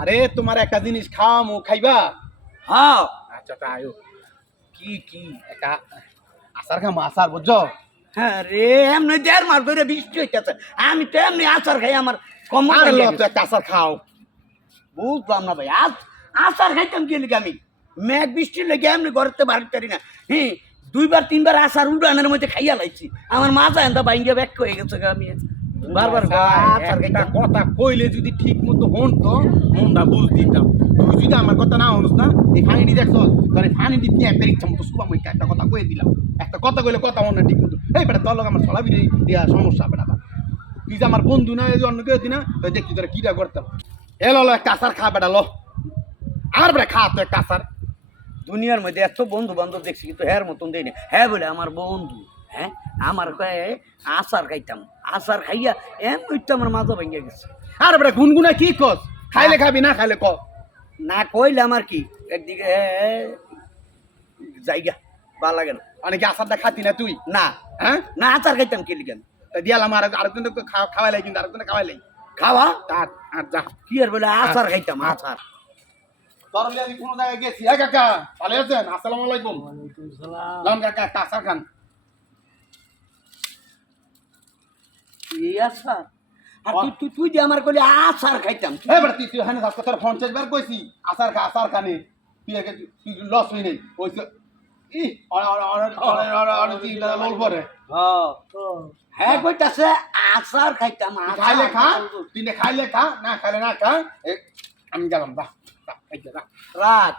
আরে তোমার একটা জিনিস খাওয়ামু খাইবা? হ্যাঁ আচ্ছা তা আয়ো। কি কি একটা আচার খামু আচার বুঝছো? হ্যাঁ রে এমনি 1.5 মাস ধরে বৃষ্টি হইতেছে আমি তো এমনি আচার খাই আমার কমর আরে ভাইঙা ল তো গেছে। একটা আচার খাও। বুঝলাম না ভাই আচার খাইতাম কি লিখে আমি মেঘ বৃষ্টির লেগে এমনি ঘরেতে বাড়ি পারি না। হ্যাঁ 2বার 3বার আচার উড়ানের মধ্যে খাইয়া লাইছি আমার মাজা এনটা বাইঙ্গা ব্যাক হয়ে গেছে আমি বারবার আচার একটা খাইতাম। কথা কইলে যদি ঠিক মতো হনতো মনটা বুঝ দিতাম। তুই যদি আমার কথা না হনস না এই ফানিটি দেখছো তোর এই ফানিটি নিয়ে একবার ইচ্ছা মতো শুভ আমি একটা কথা কয়ে দিলাম। একটা কথা কইলে কথা মনে ঠিক মতো এই বেটা তোর লোক আমার চলাবি দিয়া সমস্যা বেটা তুই যে আমার বন্ধু না এই অন্য কেউ না তুই দেখছি তোরা কিরা করতাম। এলো একটা আচার খা বেটা লো আর বেটা খা তো একটা আচার। দুনিয়ার মধ্যে এত বন্ধু বান্ধব দেখছি কিন্তু হ্যার মতন দেয় না। হ্যাঁ বলে আমার বন্ধু হ্যাঁ আমার কয়ে আচার খাইতাম আচার খাইয়া এমনি তো আমার মাজা ভেঙে গেছে। আর বেটা গুনগুনা কি কস খাইলে খাবি না খাইলে ক না কইলে আমার কি একদিকে জায়গা ভালো লাগে না। অনেকে আচারটা খাতি না তুই না হ্যাঁ না আচার খাইতাম কি লিখেন দিয়ালাম আরেকজন খাওয়াইলাই কিন্তু আরেকজন খাওয়াইলাই খাওয়া তার আর যা কি আর বলে আচার খাইতাম আচার। তরলে আমি কোনো জায়গায় গেছি এই কাকা ভালো আছেন? আসসালামু আলাইকুম। লাম কাকা একটা আচার খান। এই আচার আর তুই যে আমার কইলে আচার খাইতাম এই বেটা তুই হানে থাক তোর ফোন চেক বার কইছি আচার খা আচার খানে তুই আগে তুই লস হই নাই ওইছে ই আর তুই লোল পরে হ্যাঁ কইতাছে আচার খাইতাম খাইলে খা তুই খাইলে খা না খাইলে না খা আমি গেলাম বাহ খাইতে যা রাত